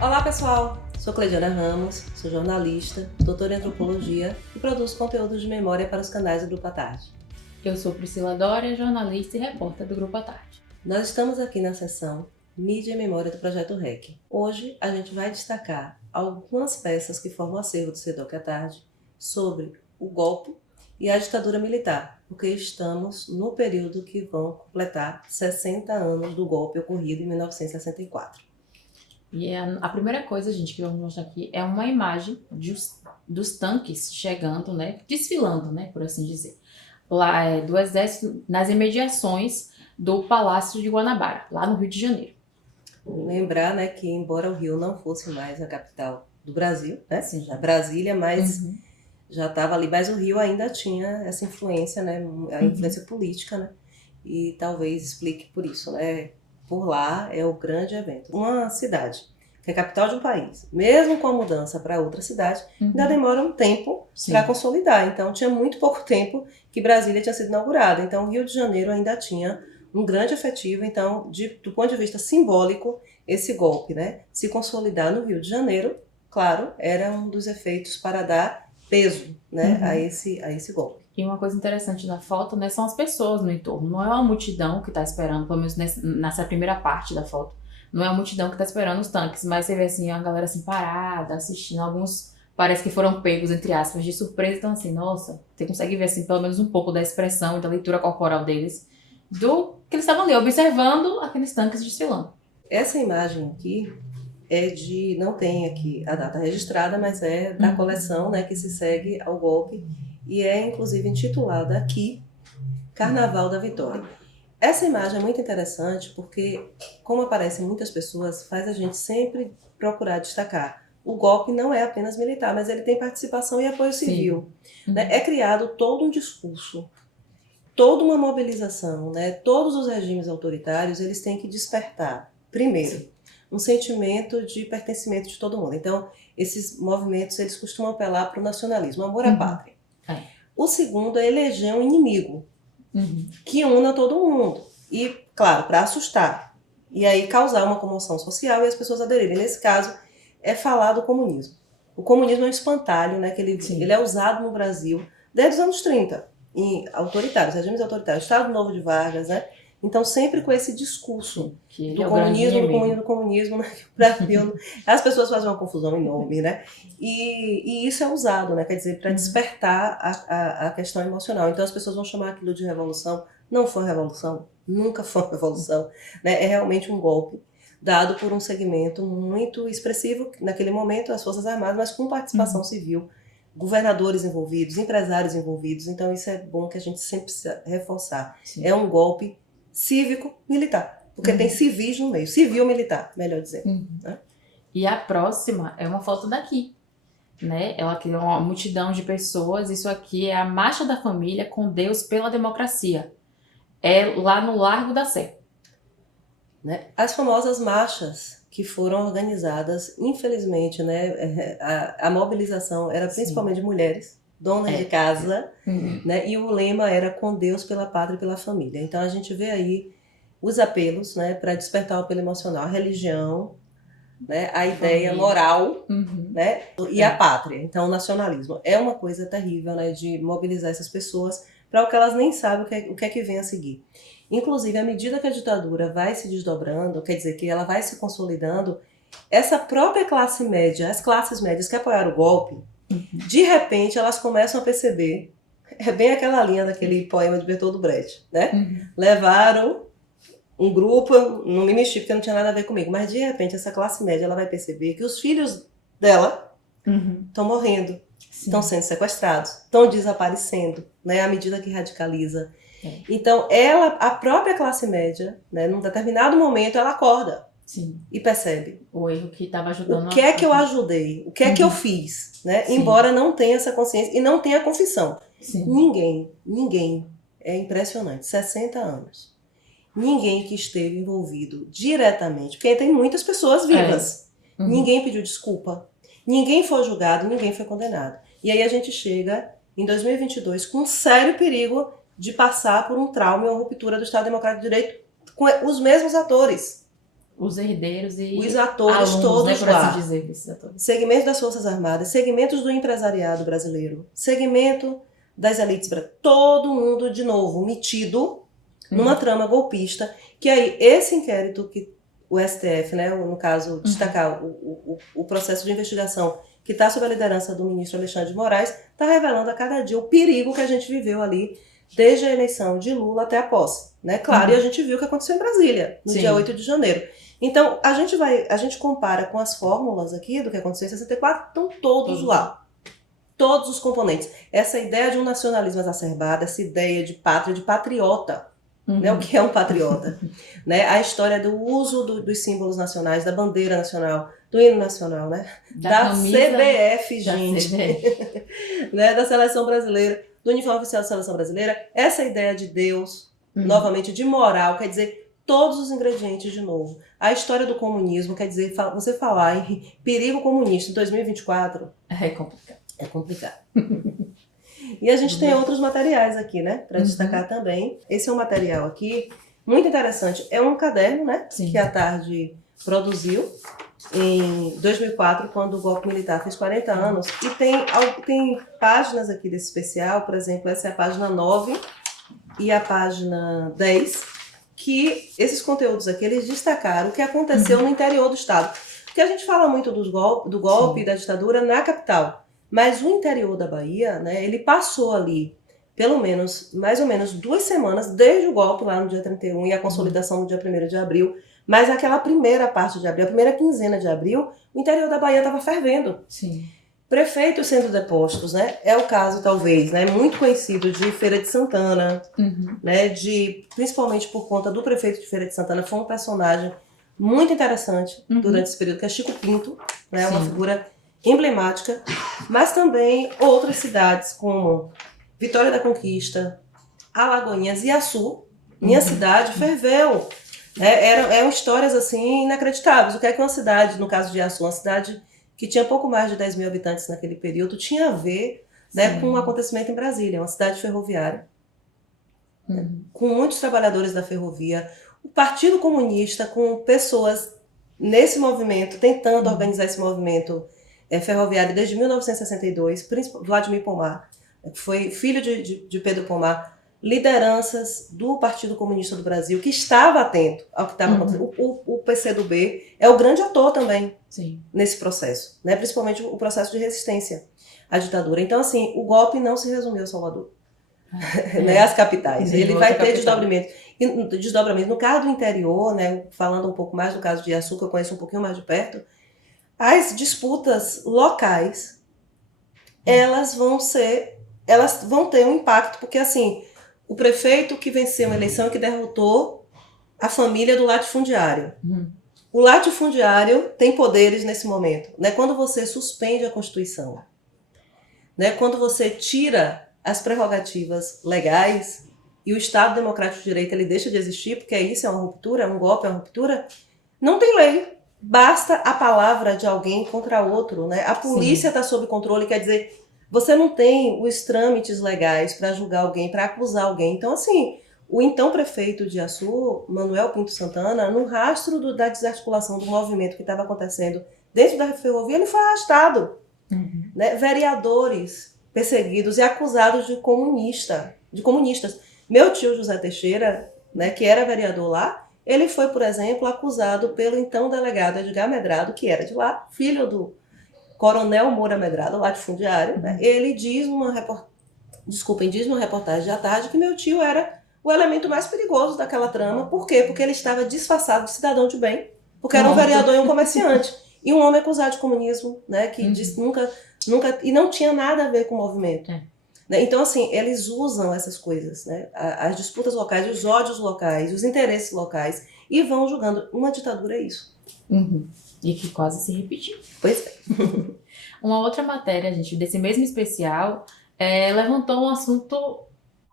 Olá pessoal, sou Cleidiana Ramos, sou jornalista, doutora em antropologia e produzo conteúdo de memória para os canais do Grupo à Tarde. Eu sou Priscila Dória, jornalista e repórter do Grupo à Tarde. Nós estamos aqui na seção Mídia e Memória do Projeto REC. Hoje a gente vai destacar algumas peças que formam o acervo do CEDOC à Tarde sobre o golpe e a ditadura militar, porque estamos no período que vão completar 60 anos do golpe ocorrido em 1964. E a primeira coisa, gente, que vamos mostrar aqui é uma imagem dos tanques chegando, né, desfilando, né, por assim dizer, lá do Exército, nas imediações do Palácio de Guanabara, lá no Rio de Janeiro. Lembrar, né, que embora o Rio não fosse mais a capital do Brasil, né, Sim. a Brasília, mas já estava ali, mas o Rio ainda tinha essa influência, né, a influência política, né, e talvez explique por isso, né, por lá é o grande evento. Uma cidade que é capital de um país, mesmo com a mudança para outra cidade, ainda demora um tempo para consolidar. Então, tinha muito pouco tempo que Brasília tinha sido inaugurada. Então, o Rio de Janeiro ainda tinha um grande efetivo. Então, do ponto de vista simbólico, esse golpe, né, se consolidar no Rio de Janeiro, claro, era um dos efeitos para dar peso, né, a esse golpe. E uma coisa interessante na foto, né, são as pessoas no entorno. Não é uma multidão que está esperando, pelo menos nessa primeira parte da foto. Não é uma multidão que está esperando os tanques, mas você vê assim, a galera assim parada, assistindo. Alguns parece que foram pegos, entre aspas, de surpresa. Então assim, nossa, você consegue ver assim, pelo menos um pouco da expressão e da leitura corporal deles, do que eles estavam ali, observando aqueles tanques desfilando. Essa imagem aqui é não tem aqui a data registrada, mas é da coleção, né, que se segue ao golpe e é inclusive intitulada aqui Carnaval da Vitória. Essa imagem é muito interessante porque, como aparecem muitas pessoas, faz a gente sempre procurar destacar. O golpe não é apenas militar, mas ele tem participação e apoio civil. Né? É criado todo um discurso, toda uma mobilização, né? Todos os regimes autoritários eles têm que despertar, primeiro, um sentimento de pertencimento de todo mundo. Então, esses movimentos eles costumam apelar para o nacionalismo, amor à pátria. O segundo é eleger um inimigo que una todo mundo. E, claro, para assustar. E aí causar uma comoção social e as pessoas aderirem. Nesse caso, é falar do comunismo. O comunismo é um espantalho, né, que ele é usado no Brasil desde os anos 30, em autoritários, regimes autoritários, Estado Novo de Vargas, né? Então, sempre com esse discurso do comunismo, né? O Brasil, as pessoas fazem uma confusão enorme, né? E isso é usado, né? Quer dizer, para despertar a questão emocional. Então, as pessoas vão chamar aquilo de revolução. Não foi revolução, nunca foi revolução, né? É realmente um golpe dado por um segmento muito expressivo, naquele momento, as Forças Armadas, mas com participação civil, governadores envolvidos, empresários envolvidos. Então, isso é bom que a gente sempre precisa reforçar. É um golpe cívico-militar, porque tem civis no meio, civil-militar, melhor dizendo. Né? E a próxima é uma foto daqui, né? Ela criou uma multidão de pessoas. Isso aqui é a Marcha da Família com Deus pela Democracia. É lá no Largo da Sé. Né? As famosas marchas que foram organizadas, infelizmente, né? A mobilização era principalmente de mulheres, donas de casa, né? E o lema era com Deus, pela pátria e pela família. Então a gente vê aí os apelos, né, para despertar o apelo emocional, a religião, né, a ideia moral, né, e a pátria. Então o nacionalismo é uma coisa terrível, né, de mobilizar essas pessoas para o que elas nem sabem o que é que vem a seguir. Inclusive, à medida que a ditadura vai se desdobrando, quer dizer, que ela vai se consolidando, essa própria classe média, as classes médias que apoiaram o golpe, de repente elas começam a perceber, é bem aquela linha daquele poema de Bertold Brecht, né? Levaram um grupo, não me mexi porque não tinha nada a ver comigo, mas de repente essa classe média ela vai perceber que os filhos dela estão morrendo, estão sendo sequestrados, estão desaparecendo, né? À medida que radicaliza. Então, a própria classe média, né, num determinado momento, ela acorda e percebe. O erro que estava ajudando. O que é que eu ajudei? O que é que eu fiz? Né? Embora não tenha essa consciência e não tenha a confissão. Ninguém, é impressionante, 60 anos. Ninguém que esteve envolvido diretamente, porque tem muitas pessoas vivas. Ninguém pediu desculpa. Ninguém foi julgado, ninguém foi condenado. E aí a gente chega em 2022 com um sério perigo de passar por um trauma e uma ruptura do Estado Democrático de Direito com os mesmos atores. Os herdeiros e os atores alunos, todos né, por lá. assim dizer, desses atores. Segmentos das Forças Armadas, segmentos do empresariado brasileiro, segmento das elites brasileiras, todo mundo, de novo, metido numa trama golpista, que aí esse inquérito que o STF, né, no caso, destacar o processo de investigação que está sob a liderança do ministro Alexandre de Moraes, está revelando a cada dia o perigo que a gente viveu ali, desde a eleição de Lula até a posse. Né? Claro, e a gente viu o que aconteceu em Brasília, no dia 8 de janeiro. Então, a gente compara com as fórmulas aqui do que aconteceu em 64, estão todos lá. Todos os componentes. Essa ideia de um nacionalismo exacerbado, essa ideia de pátria, de patriota, né? O que é um patriota? Né? A história do uso dos símbolos nacionais, da bandeira nacional, do hino nacional, né? Da CBF, gente. Né? Da seleção brasileira, do uniforme oficial da seleção brasileira. Essa ideia de Deus, novamente, de moral, quer dizer, todos os ingredientes de novo. A história do comunismo, quer dizer, você falar em perigo comunista em 2024... É complicado. É complicado. E a gente tem outros materiais aqui, né? Para destacar também. Esse é um material aqui, muito interessante. É um caderno, né? Sim. Que a Tarde produziu em 2004, quando o golpe militar fez 40 anos. E tem páginas aqui desse especial, por exemplo, essa é a página 9 e a página 10, que esses conteúdos aqui, eles destacaram o que aconteceu no interior do Estado. Porque a gente fala muito do golpe e da ditadura na capital. Mas o interior da Bahia, né, ele passou ali, pelo menos, mais ou menos 2 semanas, desde o golpe lá no dia 31 e a consolidação no dia 1º de abril, mas aquela primeira parte de abril, a primeira quinzena de abril, o interior da Bahia estava fervendo. Sim. Prefeitos sendo depostos, né? É o caso, talvez, né, muito conhecido de Feira de Santana, né, principalmente por conta do prefeito de Feira de Santana, foi um personagem muito interessante durante esse período, que é Chico Pinto, né, uma figura emblemática, mas também outras cidades como Vitória da Conquista, Alagoinhas e Açu, minha cidade, ferveu. Eram histórias assim inacreditáveis. O que é que uma cidade, no caso de Açu, uma cidade que tinha pouco mais de 10 mil habitantes naquele período, tinha a ver, né, com um acontecimento em Brasília, uma cidade ferroviária, com muitos trabalhadores da ferrovia, o Partido Comunista, com pessoas nesse movimento, tentando organizar esse movimento ferroviário desde 1962, Vladimir Pomar, que foi filho de Pedro Pomar, lideranças do Partido Comunista do Brasil, que estava atento ao que estava acontecendo. O PCdoB é o grande ator também nesse processo, né? Principalmente o processo de resistência à ditadura. Então, assim, o golpe não se resumiu a Salvador, né? As capitais. Ele vai ter desdobramento. No caso do interior, né? Falando um pouco mais do caso de Açu, que eu conheço um pouquinho mais de perto, as disputas locais, elas vão ter um impacto, porque assim, o prefeito que venceu a eleição e que derrotou a família do latifundiário. O latifundiário tem poderes nesse momento, né? Quando você suspende a Constituição, né? Quando você tira as prerrogativas legais e o Estado Democrático de Direito ele deixa de existir, porque isso é uma ruptura, é um golpe, é uma ruptura, não tem lei. Basta a palavra de alguém contra outro, né? A polícia está sob controle, quer dizer, você não tem os trâmites legais para julgar alguém, para acusar alguém. Então, assim, o então prefeito de Açu, Manuel Pinto Santana, no rastro da desarticulação do movimento que estava acontecendo dentro da ferrovia, ele foi arrastado. Né? Vereadores perseguidos e acusados de comunistas. Meu tio José Teixeira, né, que era vereador lá, ele foi, por exemplo, acusado pelo então delegado Edgar Medrado, que era de lá, filho do Coronel Moura Medrado, latifundiário. Né? Ele diz numa reportagem à tarde que meu tio era o elemento mais perigoso daquela trama. Por quê? Porque ele estava disfarçado de cidadão de bem, porque era um vereador e um comerciante. E um homem acusado de comunismo, né, que disse nunca, e não tinha nada a ver com o movimento. Né? Então, assim, eles usam essas coisas, né? As disputas locais, os ódios locais, os interesses locais, e vão julgando. Uma ditadura é isso. E que quase se repetiu. Pois é. Uma outra matéria, gente, desse mesmo especial, levantou um assunto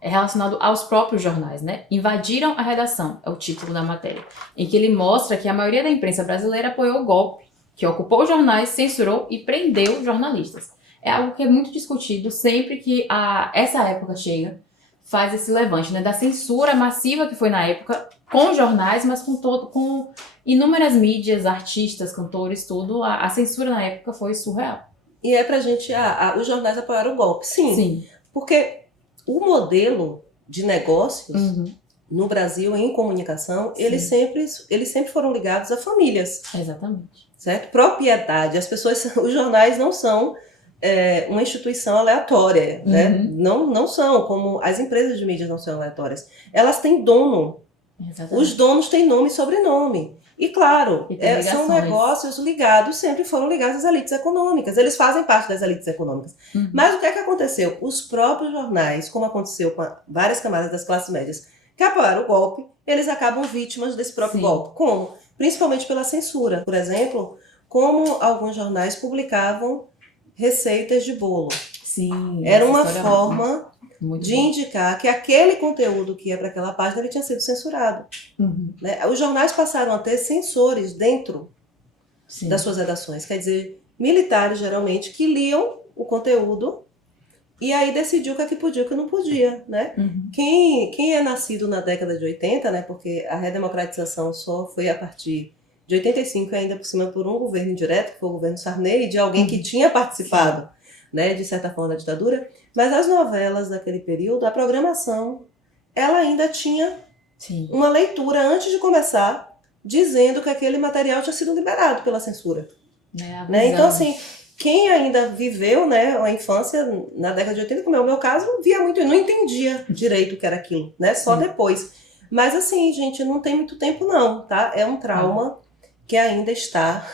relacionado aos próprios jornais, né? Invadiram a redação, é o título da matéria, em que ele mostra que a maioria da imprensa brasileira apoiou o golpe, que ocupou os jornais, censurou e prendeu jornalistas. É algo que é muito discutido sempre que essa época chega, faz esse levante, né? Da censura massiva que foi na época com jornais, mas com inúmeras mídias, artistas, cantores, tudo. A censura na época foi surreal. E é pra gente, os jornais apoiaram o golpe. Sim. Porque o modelo de negócios no Brasil, em comunicação, eles sempre foram ligados a famílias. Exatamente. Certo? Propriedade. Os jornais não são uma instituição aleatória, né? Não são, como as empresas de mídia não são aleatórias. Elas têm dono. Exatamente. Os donos têm nome e sobrenome. E claro, são negócios sempre foram ligados às elites econômicas. Eles fazem parte das elites econômicas. Mas o que é que aconteceu? Os próprios jornais, como aconteceu com várias camadas das classes médias, que apoiaram o golpe, eles acabam vítimas desse próprio golpe. Como? Principalmente pela censura. Por exemplo, como alguns jornais publicavam receitas de bolo. Sim. Era uma forma de indicar que aquele conteúdo que ia para aquela página ele tinha sido censurado. Né? Os jornais passaram a ter censores dentro das suas redações. Quer dizer, militares, geralmente, que liam o conteúdo e aí decidiu o que é que podia e o que não podia. Né? Quem é nascido na década de 80, né, porque a redemocratização só foi a partir de 85, ainda por cima por um governo indireto, que foi o governo Sarney, de alguém que tinha participado, né, de certa forma, da ditadura. Mas as novelas daquele período, a programação, ela ainda tinha uma leitura antes de começar, dizendo que aquele material tinha sido liberado pela censura. Né? Então, assim, quem ainda viveu, né, a infância na década de 80, como é o meu caso, via muito e não entendia direito o que era aquilo, né? Só depois. Mas, assim, gente, não tem muito tempo não, tá? É um trauma que ainda está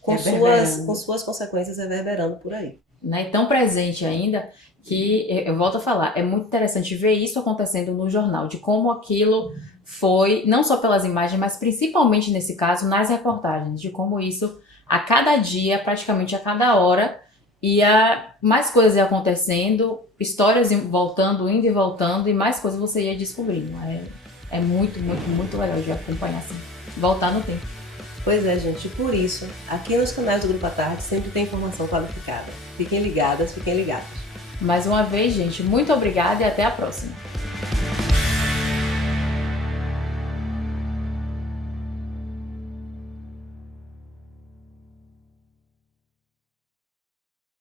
com suas consequências reverberando por aí. Né? Tão presente ainda que, eu volto a falar, é muito interessante ver isso acontecendo no jornal, de como aquilo foi, não só pelas imagens, mas principalmente nesse caso, nas reportagens, de como isso, a cada dia, praticamente a cada hora, mais coisas iam acontecendo, histórias voltando, indo e voltando, e mais coisas você ia descobrindo. É muito, muito, muito legal de acompanhar assim, voltar no tempo. Pois é, gente, por isso, aqui nos canais do Grupo à Tarde sempre tem informação qualificada. Fiquem ligadas, fiquem ligados. Mais uma vez, gente, muito obrigada e até a próxima.